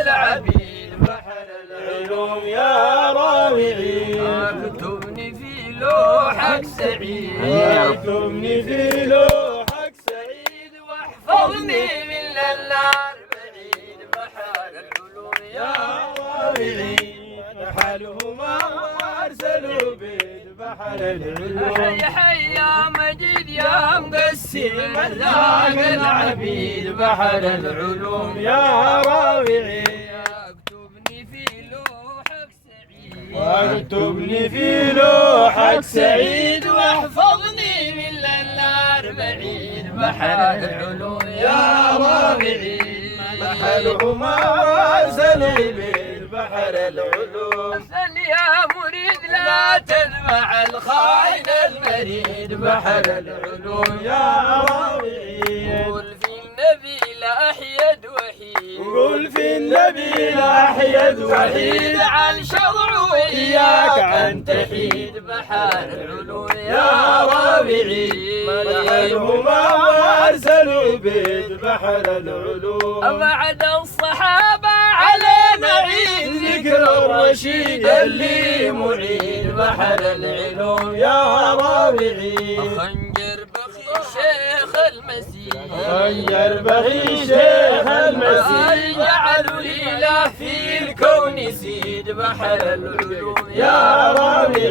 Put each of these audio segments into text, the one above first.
العبيد بحر العلوم يا رابعي. اكتبني في لوحك سعيد، اكتبني في لوحك سعيد، واحفظني من النار بعيد بحر العلوم يا رابعي. حالهما وارسلوا بيد بحر العلوم. حي حي يا مجيد يا مقسم الرزاق العبيد بحر العلوم يا رابعي. اكتبني في لوحك سعيد، واكتبني في لوحك سعيد، واحفظني من النار بعيد بحر العلوم يا رابعي. حالهما وارسلوا بيد بحر العلوم. ارسل يا مريد لا تدمع الخاين المريد بحر العلوم يا رابعي. قل في النبي لا أحيد وحيد، قل في النبي لا أحيد وحيد، عن شرع وإياك أن تحيد بحر العلوم يا رابعي. منعهما وارسلوا بيد بحر العلوم. بعد الصحابة علينا عيد ذكر الرشيد اللي معيد بحر العلوم يا رابعي. خنجر بخي شيخ المسيح، خنجر بخي شيخ المسيح، جعلوا الإله في الكون سيد بحر العلوم يا رابعي.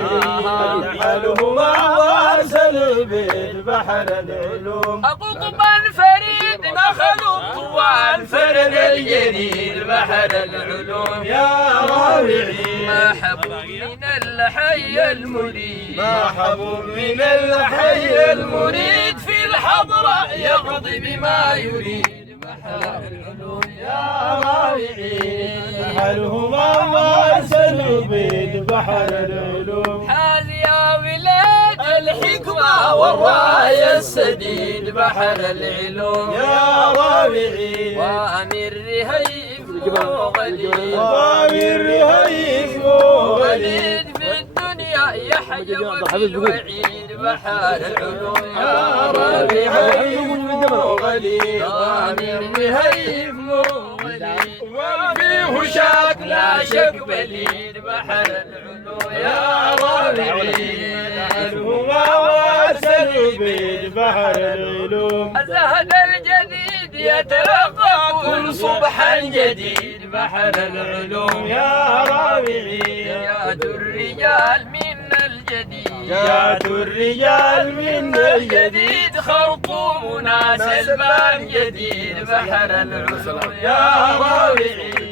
نحلهما وارسلوا بيد بحر العلوم. قطبا فريد نخل الطوال فرد الجليل بحر العلوم يا رابعي. ما حبوا من الحي المريد، ما حبوا من الحي المريد، في الحضرة يقضي بما يريد بحر العلوم يا رابعي. نحلهما وارسلوا بيد بحر العلوم. حاز يا ولاد الحكمة والراية السديد بحر العلوم يا رابعي. وامير رهيف مغليد، وامير رهيف مغليد، في الدنيا يحيى وفي الوعيد بحر العلوم يا رابعي. مغليد وامير رهيف مغليد، وفيه شاك لا شك بليد بحر العلوم يا رابعي. نحلهما وارسلوا بيد بحر العلوم. الزهد الجديد يترقب كل صبح جديد بحر العلوم يا رابعي. جاءت الرجال من الجديد، جاءت الرجال من الجديد، خرطومنا سلمان جديد بحر العلوم يا رابعي.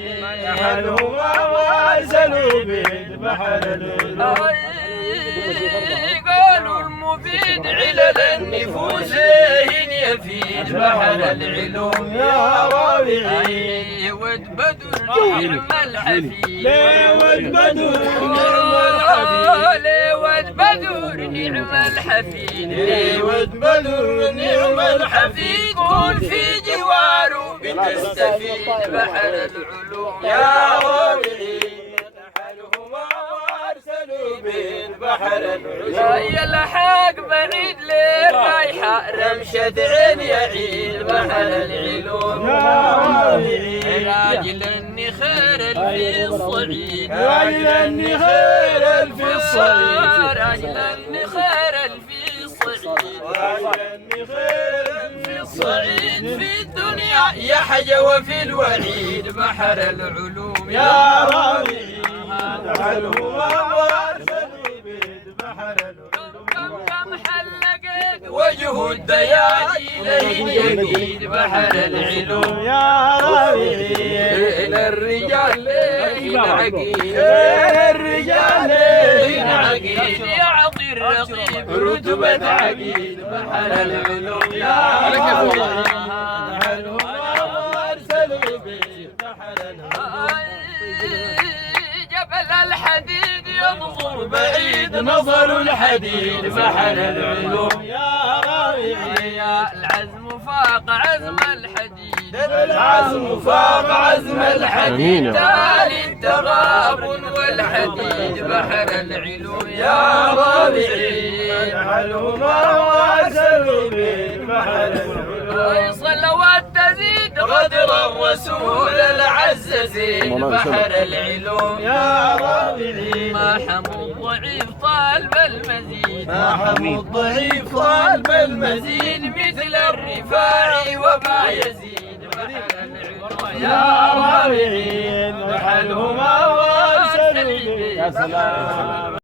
نحلهما وارسلوا بيد بحر العلوم. قالوا المفيد علل النفوس يفيد بحر العلوم يا رابعي. ود بدر نعم الحفيد، ليه ود بدر نعم الحفيد، ليه ود بدر نعم الحفيد، ليه ود بدر نعم الحفيد، كن في جواره بتستفيد بحر العلوم يا رابعي. نحلهما وارسلوا بيد بحر العلوم. يا الحق بعيد ليه رايحة رمشة عين يعيد بحر العلوم يا رابعي. راجل النخير في الصعيد، راجل النخير في الصعيد، راجل النخير في الصعيد، راجل النخير في الصعيد، في الدنيا يحيى وفي الوعيد بحر العلوم يا رابعي. نحلهما وارسلوا بيد بحر العلوم. كم حلقت وجه الدياجيل يجيد بحر العلوم يا رابعي. الرجال لين عقيد، الرجال لين عقيد، يعطي الرقيب رتبة عقيد بحر العلوم يا رابعي. نحلهما وارسلوا بيد بحر العلوم. جبل الحديد ينظر بعيد نظر الحديد بحر العلوم يا رابعي. العزم فاق عزم الحديد، العزم فاق عزم الحديد، تالي التغابن والحديد بحر العلوم يا رابعي. نحلهما وارسلوا بيد بحر العلوم. صلوات تزيد غدر الرسول العزز بحر العلوم يا رابعين. ما حمو الضعيف طالب المزيد، ما حمو الضعيف طالب المزيد، مثل الرفاعي وما يزيد بحر العلوم يا رابعين. بحلهما وارسلوا. يا سلام.